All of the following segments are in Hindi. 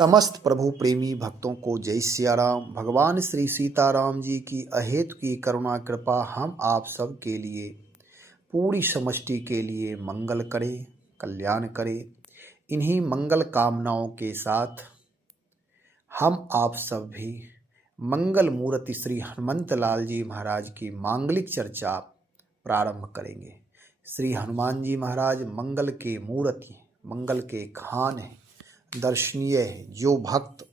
समस्त प्रभु प्रेमी भक्तों को जय सिया राम। भगवान श्री सीताराम जी की अहेतु की करुणा कृपा हम आप सब के लिए, पूरी समष्टि के लिए मंगल करे, कल्याण करे। इन्हीं मंगल कामनाओं के साथ हम आप सब भी मंगल मूर्ति श्री हनुमंत लाल जी महाराज की मांगलिक चर्चा प्रारंभ करेंगे। श्री हनुमान जी महाराज मंगल के मूर्ति, मंगल के खान हैं, दर्शनीय है। जो भक्त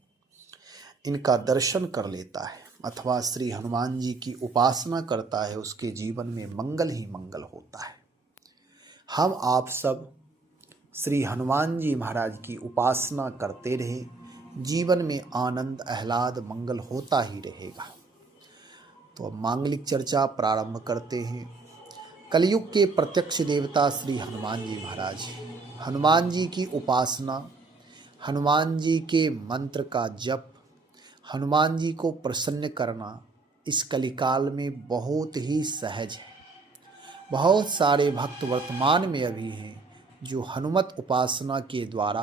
इनका दर्शन कर लेता है अथवा श्री हनुमान जी की उपासना करता है, उसके जीवन में मंगल ही मंगल होता है। हम आप सब श्री हनुमान जी महाराज की उपासना करते रहे, जीवन में आनंद आह्लाद मंगल होता ही रहेगा। तो अब मांगलिक चर्चा प्रारंभ करते हैं। कलयुग के प्रत्यक्ष देवता श्री हनुमान जी महाराज, हनुमान जी की उपासना, हनुमान जी के मंत्र का जप, हनुमान जी को प्रसन्न करना इस कलिकाल में बहुत ही सहज है। बहुत सारे भक्त वर्तमान में अभी हैं जो हनुमत उपासना के द्वारा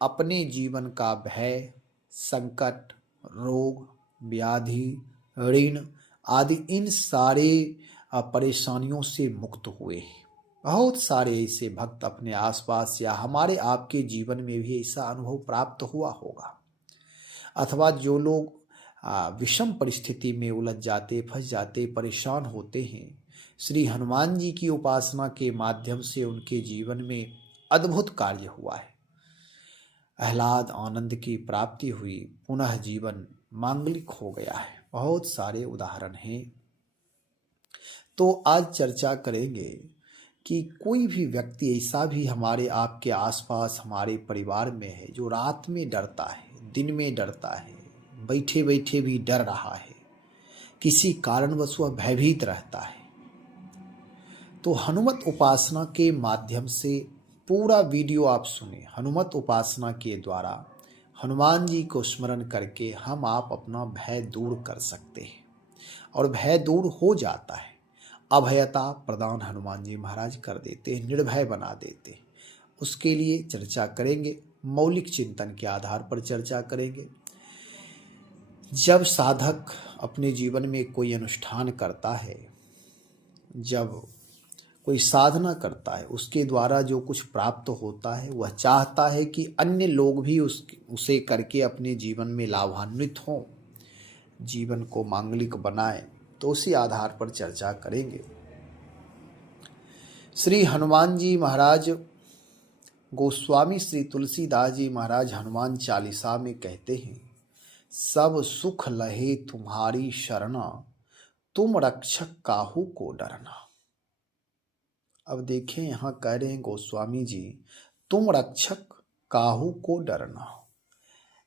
अपने जीवन का भय, संकट, रोग, व्याधि, ऋण आदि इन सारे परेशानियों से मुक्त हुए हैं। बहुत सारे ऐसे भक्त अपने आसपास या हमारे आपके जीवन में भी ऐसा अनुभव प्राप्त हुआ होगा। अथवा जो लोग विषम परिस्थिति में उलझ जाते, फंस जाते, परेशान होते हैं, श्री हनुमान जी की उपासना के माध्यम से उनके जीवन में अद्भुत कार्य हुआ है। आह्लाद आनंद की प्राप्ति हुई, पुनः जीवन मांगलिक हो गया है। बहुत सारे उदाहरण हैं। तो आज चर्चा करेंगे कि कोई भी व्यक्ति ऐसा भी हमारे आपके आसपास हमारे परिवार में है जो रात में डरता है, दिन में डरता है, बैठे बैठे भी डर रहा है, किसी कारणवश वह भयभीत रहता है। तो हनुमत उपासना के माध्यम से पूरा वीडियो आप सुने। हनुमत उपासना के द्वारा हनुमान जी को स्मरण करके हम आप अपना भय दूर कर सकते हैं और भय दूर हो जाता है। अभयता प्रदान हनुमान जी महाराज कर देते हैं, निर्भय बना देते हैं। उसके लिए चर्चा करेंगे, मौलिक चिंतन के आधार पर चर्चा करेंगे। जब साधक अपने जीवन में कोई अनुष्ठान करता है, जब कोई साधना करता है, उसके द्वारा जो कुछ प्राप्त होता है वह चाहता है कि अन्य लोग भी उसे करके अपने जीवन में लाभान्वित हों, जीवन को मांगलिक बनाएं। तो उसी आधार पर चर्चा करेंगे। श्री हनुमान जी महाराज, गोस्वामी श्री तुलसीदास जी महाराज हनुमान चालीसा में कहते हैं, सब सुख लहे तुम्हारी शरणा, तुम रक्षक काहू को डरना। अब देखें, यहाँ कह रहे हैं गोस्वामी जी, तुम रक्षक काहू को डरना।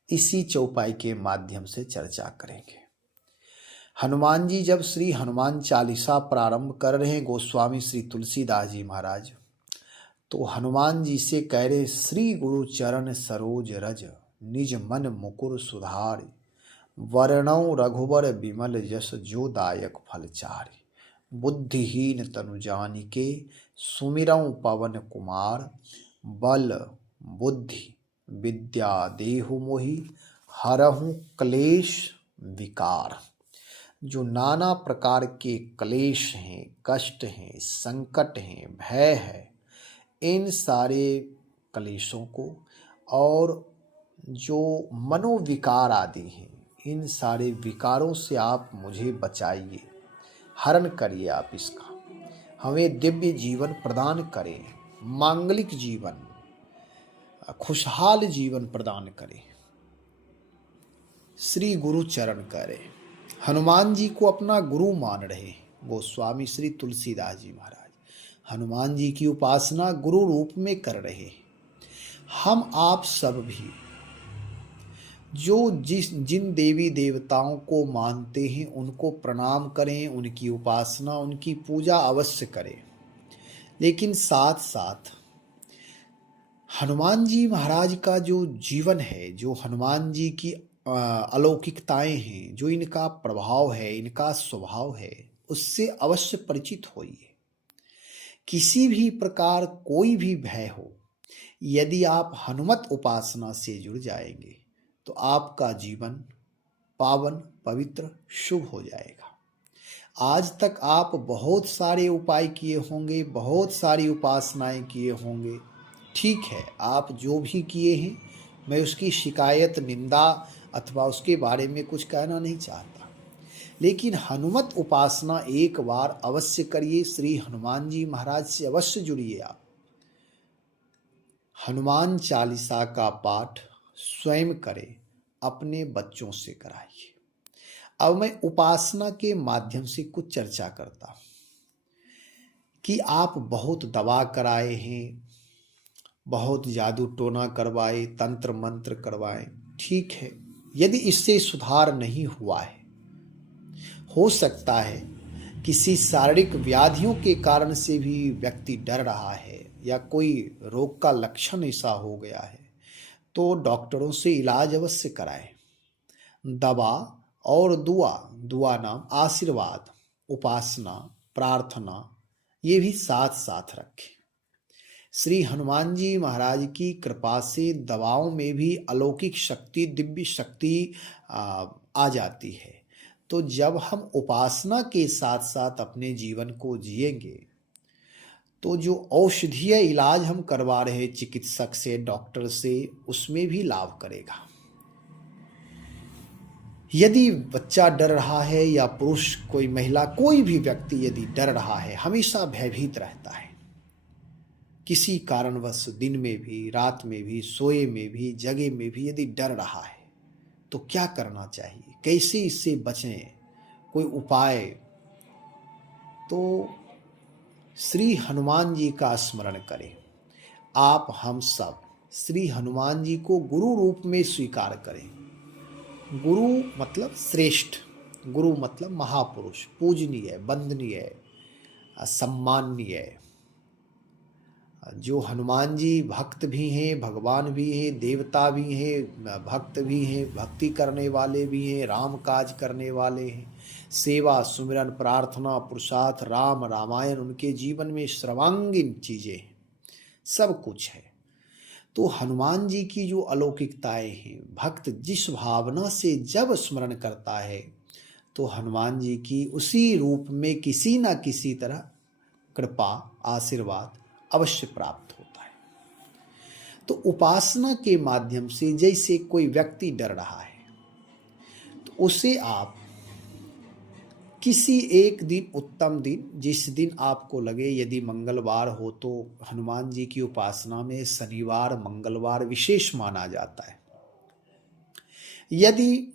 इसी चौपाई के माध्यम से चर्चा करेंगे। हनुमान जी जब श्री हनुमान चालीसा प्रारंभ कर रहे हैं गोस्वामी श्री तुलसीदास जी महाराज, तो हनुमान जी से कह रहे, श्री गुरु चरण सरोज रज, निज मन मुकुर सुधारि, वर्णौ रघुवर बिमल जस जो दायक फलचारि, बुद्धिहीन तनु जानिके सुमिरौ पवन कुमार, बल बुद्धि विद्या देहु मोहि, हरहु क्लेश विकार। जो नाना प्रकार के क्लेश हैं, कष्ट हैं, संकट हैं, भय है, इन सारे क्लेशों को और जो मनोविकार आदि हैं, इन सारे विकारों से आप मुझे बचाइए, हरण करिए आप इसका, हमें दिव्य जीवन प्रदान करें, मांगलिक जीवन, खुशहाल जीवन प्रदान करें। श्री गुरु चरण करें। हनुमान जी को अपना गुरु मान रहे गोस्वामी श्री तुलसीदास जी महाराज, हनुमान जी की उपासना गुरु रूप में कर रहे। हम आप सब भी जो जिन देवी देवताओं को मानते हैं उनको प्रणाम करें, उनकी उपासना, उनकी पूजा अवश्य करें। लेकिन साथ साथ हनुमान जी महाराज का जो जीवन है, जो हनुमान जी की अलौकिकताएं हैं, जो इनका प्रभाव है, इनका स्वभाव है, उससे अवश्य परिचित होइए। किसी भी प्रकार कोई भी भय हो, यदि आप हनुमत उपासना से जुड़ जाएंगे तो आपका जीवन पावन पवित्र शुभ हो जाएगा। आज तक आप बहुत सारे उपाय किए होंगे, बहुत सारी उपासनाएं किए होंगे, ठीक है, आप जो भी किए हैं मैं उसकी शिकायत निंदा अथवा उसके बारे में कुछ कहना नहीं चाहता, लेकिन हनुमत उपासना एक बार अवश्य करिए। श्री हनुमान जी महाराज से अवश्य जुड़िए। आप हनुमान चालीसा का पाठ स्वयं करें, अपने बच्चों से कराइए। अब मैं उपासना के माध्यम से कुछ चर्चा करता हूं कि आप बहुत दवा कराए हैं, बहुत जादू टोना करवाए, तंत्र मंत्र करवाए, ठीक है, यदि इससे सुधार नहीं हुआ है, हो सकता है किसी शारीरिक व्याधियों के कारण से भी व्यक्ति डर रहा है या कोई रोग का लक्षण ऐसा हो गया है, तो डॉक्टरों से इलाज अवश्य कराएं। दवा और दुआ नाम आशीर्वाद, उपासना, प्रार्थना, ये भी साथ साथ रखें। श्री हनुमान जी महाराज की कृपा से दवाओं में भी अलौकिक शक्ति, दिव्य शक्ति आ जाती है। तो जब हम उपासना के साथ साथ अपने जीवन को जिएंगे तो जो औषधीय इलाज हम करवा रहे चिकित्सक से, डॉक्टर से, उसमें भी लाभ करेगा। यदि बच्चा डर रहा है या पुरुष, कोई महिला, कोई भी व्यक्ति यदि डर रहा है, हमेशा भयभीत रहता है, किसी कारणवश दिन में भी, रात में भी, सोए में भी, जगे में भी यदि डर रहा है, तो क्या करना चाहिए, कैसे इससे बचें, कोई उपाय? तो श्री हनुमान जी का स्मरण करें। आप हम सब श्री हनुमान जी को गुरु रूप में स्वीकार करें। गुरु मतलब श्रेष्ठ, गुरु मतलब महापुरुष, पूजनीय, वंदनीय, सम्माननीय। जो हनुमान जी भक्त भी हैं, भगवान भी हैं, देवता भी हैं, भक्त भी हैं, भक्ति करने वाले भी हैं, राम काज करने वाले हैं, सेवा, सुमिरन, प्रार्थना, पुरुषार्थ, राम, रामायण उनके जीवन में सर्वांगीण चीज़ें हैं, सब कुछ है। तो हनुमान जी की जो अलौकिकताएं हैं, भक्त जिस भावना से जब स्मरण करता है तो हनुमान जी की उसी रूप में किसी न किसी तरह कृपा, आशीर्वाद अवश्य प्राप्त होता है। तो उपासना के माध्यम से जैसे कोई व्यक्ति डर रहा है तो उसे आप किसी एक दिन, उत्तम दिन, जिस दिन आपको लगे, यदि मंगलवार हो तो हनुमान जी की उपासना में शनिवार, मंगलवार विशेष माना जाता है। यदि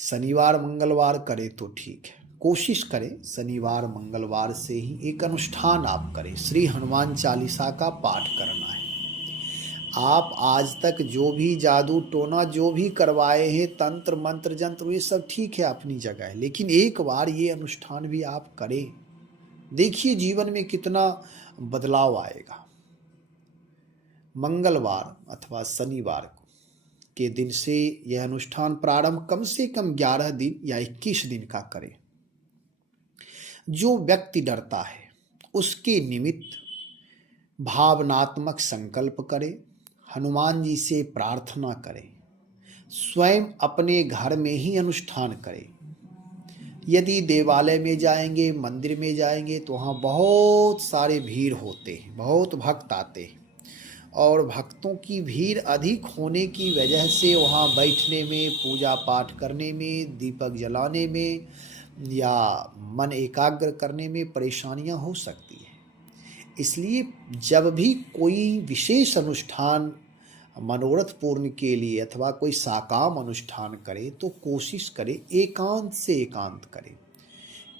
शनिवार मंगलवार करें तो ठीक है, कोशिश करें शनिवार मंगलवार से ही एक अनुष्ठान आप करें। श्री हनुमान चालीसा का पाठ करना है। आप आज तक जो भी जादू टोना जो भी करवाए हैं, तंत्र मंत्र जंत्र, ये सब ठीक है अपनी जगह है, लेकिन एक बार ये अनुष्ठान भी आप करें, देखिए जीवन में कितना बदलाव आएगा। मंगलवार अथवा शनिवार के दिन से यह अनुष्ठान प्रारंभ कम से कम 11 दिन या 21 दिन का करें। जो व्यक्ति डरता है उसके निमित्त भावनात्मक संकल्प करें, हनुमान जी से प्रार्थना करें, स्वयं अपने घर में ही अनुष्ठान करें। यदि देवालय में जाएंगे, मंदिर में जाएंगे तो वहाँ बहुत सारे भीड़ होते हैं, बहुत भक्त आते हैं, और भक्तों की भीड़ अधिक होने की वजह से वहाँ बैठने में, पूजा पाठ करने में, दीपक जलाने में या मन एकाग्र करने में परेशानियाँ हो सकती है। इसलिए जब भी कोई विशेष अनुष्ठान मनोरथ पूर्ण के लिए अथवा कोई साकाम अनुष्ठान करे तो कोशिश करें एकांत से एकांत करें,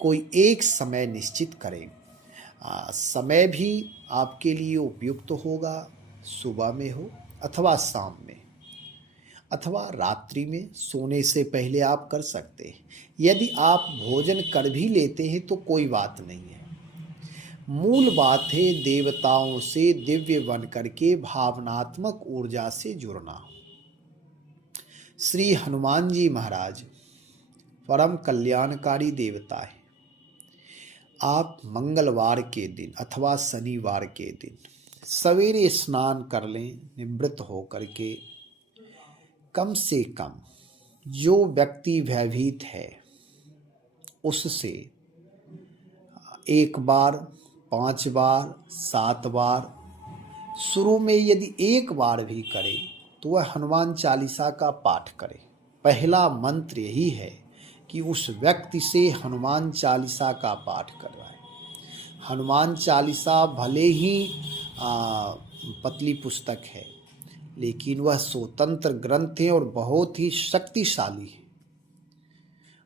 कोई एक समय निश्चित करें। समय भी आपके लिए उपयुक्त होगा, सुबह में हो अथवा शाम में अथवा रात्रि में, सोने से पहले आप कर सकते हैं। यदि आप भोजन कर भी लेते हैं तो कोई बात नहीं है। मूल बात है देवताओं से दिव्य बन करके भावनात्मक ऊर्जा से जुड़ना। श्री हनुमान जी महाराज परम कल्याणकारी देवता है। आप मंगलवार के दिन अथवा शनिवार के दिन सवेरे स्नान कर लें, निवृत्त हो करके कम से कम जो व्यक्ति भयभीत है उससे 1 बार, 5 बार, 7 बार, शुरू में यदि 1 बार भी करे तो वह हनुमान चालीसा का पाठ करे। पहला मंत्र यही है कि उस व्यक्ति से हनुमान चालीसा का पाठ करवाए। हनुमान चालीसा भले ही पतली पुस्तक है, लेकिन वह स्वतंत्र ग्रंथ है और बहुत ही शक्तिशाली है।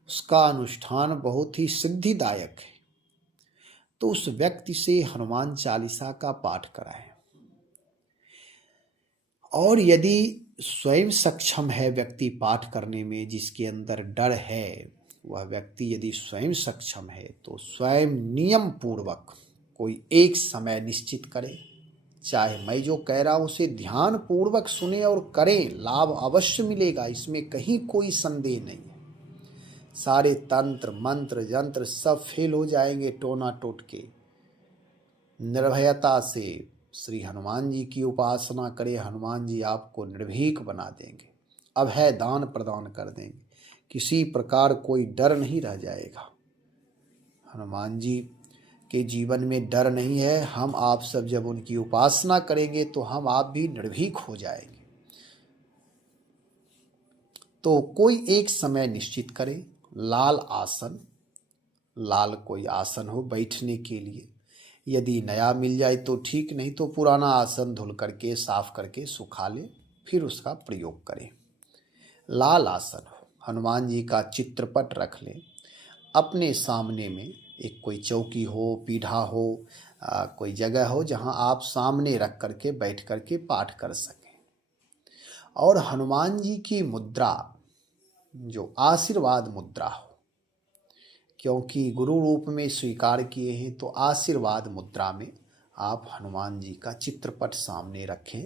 उसका अनुष्ठान बहुत ही सिद्धिदायक है। तो उस व्यक्ति से हनुमान चालीसा का पाठ कराएं। और यदि स्वयं सक्षम है व्यक्ति पाठ करने में, जिसके अंदर डर है, वह व्यक्ति यदि स्वयं सक्षम है तो स्वयं नियम पूर्वक कोई एक समय निश्चित करे। चाहे मैं जो कह रहा हूं उसे ध्यान पूर्वक सुने और करें, लाभ अवश्य मिलेगा, इसमें कहीं कोई संदेह नहीं है। सारे तंत्र मंत्र यंत्र सब फेल हो जाएंगे टोना टोटके। निर्भयता से श्री हनुमान जी की उपासना करें, हनुमान जी आपको निर्भीक बना देंगे, अभय दान प्रदान कर देंगे, किसी प्रकार कोई डर नहीं रह जाएगा। हनुमान जी के जीवन में डर नहीं है। हम आप सब जब उनकी उपासना करेंगे तो हम आप भी निर्भीक हो जाएंगे। तो कोई एक समय निश्चित करें, लाल आसन, लाल कोई आसन हो बैठने के लिए, यदि नया मिल जाए तो ठीक, नहीं तो पुराना आसन धुल करके साफ करके सुखा ले, फिर उसका प्रयोग करें। लाल आसन हो, हनुमान जी का चित्रपट रख लें, अपने सामने में एक कोई चौकी हो, पीढ़ा हो, कोई जगह हो जहां आप सामने रख करके बैठ करके पाठ कर सकें। और हनुमान जी की मुद्रा जो आशीर्वाद मुद्रा हो, क्योंकि गुरु रूप में स्वीकार किए हैं, तो आशीर्वाद मुद्रा में आप हनुमान जी का चित्रपट सामने रखें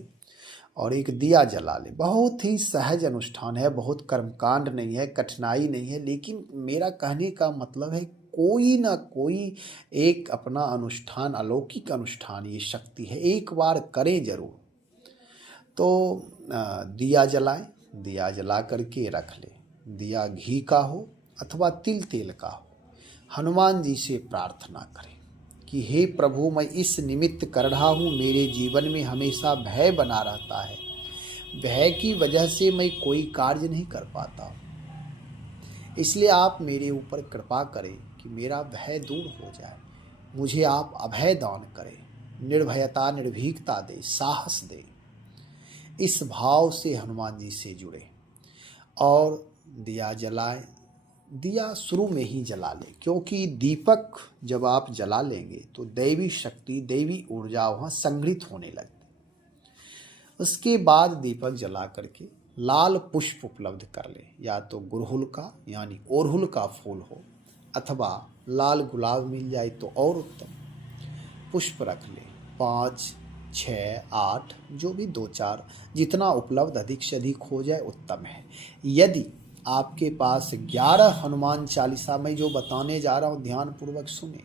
और एक दिया जला लें। बहुत ही सहज अनुष्ठान है, बहुत कर्मकांड नहीं है, कठिनाई नहीं है, लेकिन मेरा कहने का मतलब है कोई ना कोई एक अपना अनुष्ठान, अलौकिक अनुष्ठान, ये शक्ति है, एक बार करें जरूर। तो दिया जलाएं, दिया जला करके रख लें। दिया घी का हो अथवा तिल तेल का हो। हनुमान जी से प्रार्थना करें कि हे प्रभु, मैं इस निमित्त कर रहा हूँ, मेरे जीवन में हमेशा भय बना रहता है, भय की वजह से मैं कोई कार्य नहीं कर पाता हूँ, इसलिए आप मेरे ऊपर कृपा करें कि मेरा भय दूर हो जाए, मुझे आप अभय दान करें, निर्भयता निर्भीकता दे, साहस दे। इस भाव से हनुमान जी से जुड़े और दिया जलाएं। दिया शुरू में ही जला लें, क्योंकि दीपक जब आप जला लेंगे तो दैवी शक्ति, दैवी ऊर्जा वहाँ संग्रहित होने लगती। उसके बाद दीपक जला करके लाल पुष्प उपलब्ध कर लें, या तो गुड़हल का यानी ओरहुल का फूल हो, अथवा लाल गुलाब मिल जाए तो और उत्तम। पुष्प रख लें, 5, 6, 8, जो भी 2-4 जितना उपलब्ध अधिक से अधिक हो जाए उत्तम है। यदि आपके पास 11 हनुमान चालीसा में जो बताने जा रहा हूँ ध्यान पूर्वक सुने,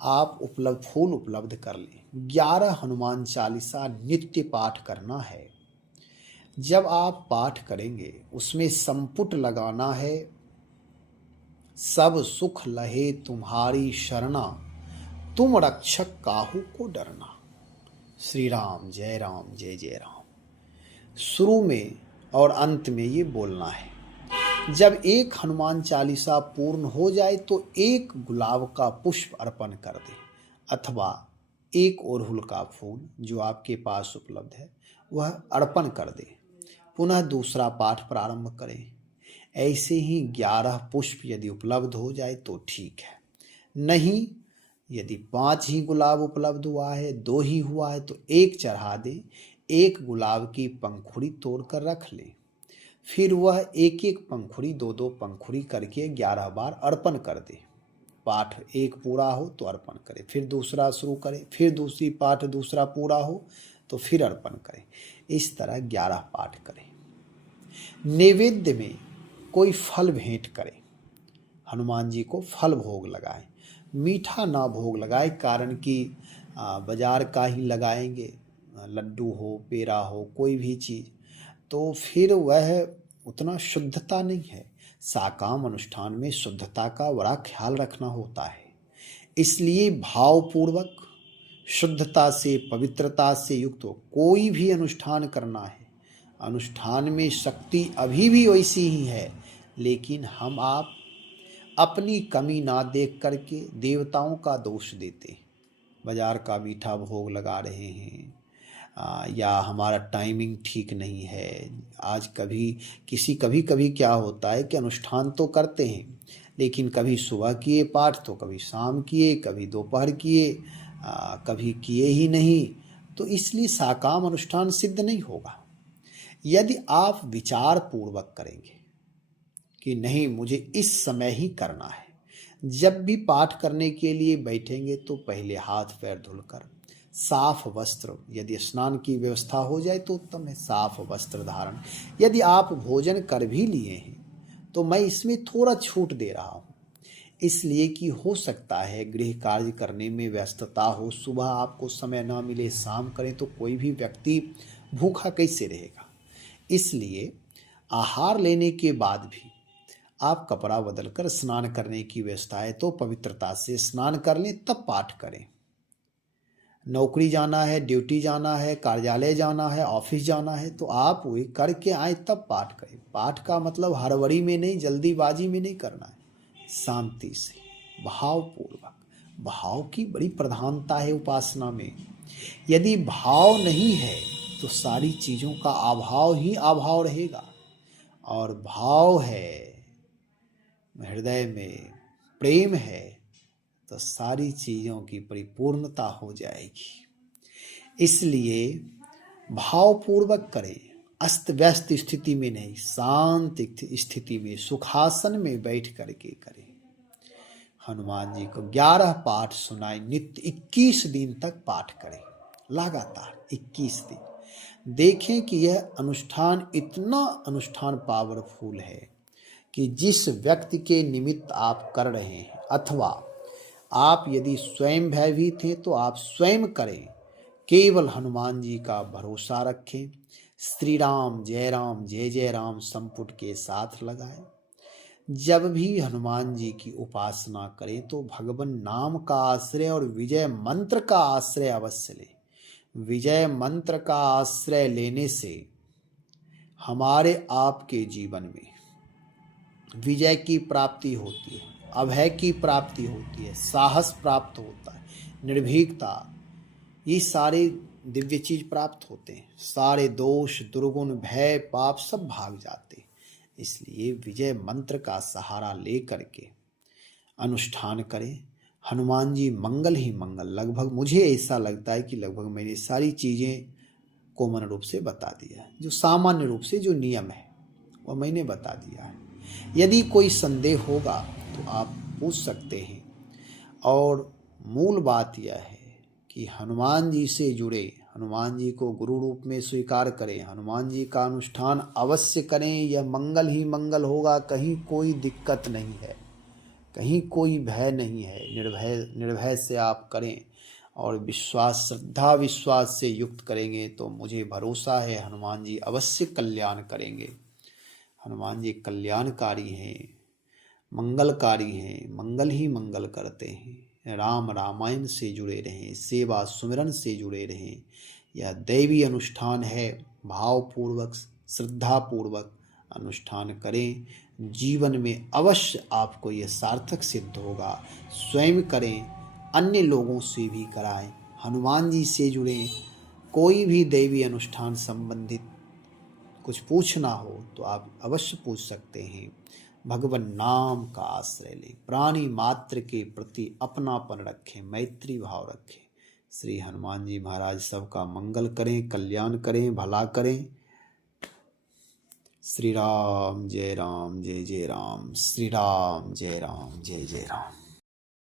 आप फूल उपलब्ध कर लें। 11 हनुमान चालीसा नित्य पाठ करना है। जब आप पाठ करेंगे उसमें संपुट लगाना है, सब सुख लहे तुम्हारी शरणा, तुम रक्षक काहू को डरना। श्री राम जय जय राम। शुरू में और अंत में ये बोलना है। जब एक हनुमान चालीसा पूर्ण हो जाए तो एक गुलाब का पुष्प अर्पण कर दें, अथवा एक ओरहुल का फूल जो आपके पास उपलब्ध है वह अर्पण कर दें। पुनः दूसरा पाठ प्रारंभ करें। ऐसे ही 11 पुष्प यदि उपलब्ध हो जाए तो ठीक है, नहीं यदि 5 ही गुलाब उपलब्ध हुआ है, 2 ही हुआ है, तो 1 चढ़ा दें। 1 गुलाब की पंखुड़ी तोड़कर रख लें, फिर वह 1-1 पंखुड़ी, 2-2 पंखुड़ी करके 11 बार अर्पण कर दे। पाठ एक पूरा हो तो अर्पण करें, फिर दूसरा शुरू करें, फिर दूसरी पाठ दूसरा पूरा हो तो फिर अर्पण करें। इस तरह 11 पाठ करें। नैवेद्य में कोई फल भेंट करें, हनुमान जी को फल भोग लगाएं। मीठा ना भोग लगाएं, कारण कि बाजार का ही लगाएंगे, लड्डू हो, पेड़ा हो, कोई भी चीज़, तो फिर वह उतना शुद्धता नहीं है। साकाम अनुष्ठान में शुद्धता का बड़ा ख्याल रखना होता है। इसलिए भावपूर्वक शुद्धता से, पवित्रता से युक्त हो कोई भी अनुष्ठान करना है। अनुष्ठान में शक्ति अभी भी वैसी ही है, लेकिन हम आप अपनी कमी ना देख करके देवताओं का दोष देते। बाजार का मीठा भोग लगा रहे हैं, या हमारा टाइमिंग ठीक नहीं है। आज कभी कभी क्या होता है कि अनुष्ठान तो करते हैं, लेकिन कभी सुबह किए पाठ तो कभी शाम किए, कभी दोपहर किए, कभी किए ही नहीं। तो इसलिए साकाम अनुष्ठान सिद्ध नहीं होगा। यदि आप विचार पूर्वक करेंगे कि नहीं, मुझे इस समय ही करना है, जब भी पाठ करने के लिए बैठेंगे तो पहले हाथ पैर धुलकर साफ वस्त्र, यदि स्नान की व्यवस्था हो जाए तो उत्तम है, साफ वस्त्र धारण। यदि आप भोजन कर भी लिए हैं तो मैं इसमें थोड़ा छूट दे रहा हूँ, इसलिए कि हो सकता है गृह कार्य करने में व्यस्तता हो, सुबह आपको समय ना मिले, शाम करें तो कोई भी व्यक्ति भूखा कैसे रहेगा। इसलिए आहार लेने के बाद भी आप कपड़ा बदलकर स्नान करने की व्यवस्था है तो पवित्रता से स्नान कर लें, तब पाठ करें। नौकरी जाना है, ड्यूटी जाना है, कार्यालय जाना है, ऑफिस जाना है, तो आप वे करके आए तब पाठ करें। पाठ का मतलब हड़बड़ी में नहीं, जल्दीबाजी में नहीं करना है, शांति से, भावपूर्वक। भाव की बड़ी प्रधानता है उपासना में। यदि भाव नहीं है तो सारी चीज़ों का अभाव ही अभाव रहेगा, और भाव है, हृदय में प्रेम है, तो सारी चीज़ों की परिपूर्णता हो जाएगी। इसलिए भावपूर्वक करें, अस्त व्यस्त स्थिति में नहीं, शांत स्थिति में सुखासन में बैठ करके करें। हनुमान जी को 11 पाठ सुनाए, नित्य 21 दिन तक पाठ करें, लगातार 21 दिन। देखें कि यह अनुष्ठान इतना अनुष्ठान पावरफुल है कि जिस व्यक्ति के निमित्त आप कर रहे हैं, अथवा आप यदि स्वयं भयभीत हैं तो आप स्वयं करें, केवल हनुमान जी का भरोसा रखें। श्री राम जय जय राम संपुट के साथ लगाएं। जब भी हनुमान जी की उपासना करें तो भगवान नाम का आश्रय और विजय मंत्र का आश्रय अवश्य लें। विजय मंत्र का आश्रय लेने से हमारे आपके जीवन में विजय की प्राप्ति होती है, अभय की प्राप्ति होती है, साहस प्राप्त होता है, निर्भीकता, ये सारे दिव्य चीज प्राप्त होते हैं। सारे दोष, दुर्गुण, भय, पाप सब भाग जाते हैं। इसलिए विजय मंत्र का सहारा ले करके अनुष्ठान करें। हनुमान जी मंगल ही मंगल, लगभग मुझे ऐसा लगता है कि लगभग मैंने सारी चीज़ें कॉमन रूप से बता दिया है। जो सामान्य रूप से जो नियम है वह मैंने बता दिया है। यदि कोई संदेह होगा तो आप पूछ सकते हैं। और मूल बात यह है कि हनुमान जी से जुड़े, हनुमान जी को गुरु रूप में स्वीकार करें, हनुमान जी का अनुष्ठान अवश्य करें। यह मंगल ही मंगल होगा, कहीं कोई दिक्कत नहीं है, कहीं कोई भय नहीं है। निर्भय से आप करें और विश्वास, श्रद्धा विश्वास से युक्त करेंगे तो मुझे भरोसा है हनुमान जी अवश्य कल्याण करेंगे। हनुमान जी कल्याणकारी हैं, मंगलकारी हैं, मंगल ही मंगल करते हैं। राम रामायण से जुड़े रहें, सेवा सुमिरन से जुड़े रहें। यह दैवी अनुष्ठान है, भावपूर्वक श्रद्धापूर्वक अनुष्ठान करें। जीवन में अवश्य आपको यह सार्थक सिद्ध होगा। स्वयं करें, अन्य लोगों से भी कराएं, हनुमान जी से जुड़ें। कोई भी दैवी अनुष्ठान संबंधित कुछ पूछना हो तो आप अवश्य पूछ सकते हैं। भगवान नाम का आश्रय लें, प्राणी मात्र के प्रति अपनापन रखें, मैत्री भाव रखें। श्री हनुमान जी महाराज सबका मंगल करें, कल्याण करें, भला करें। श्री राम जय जय राम, श्री राम जय जय राम।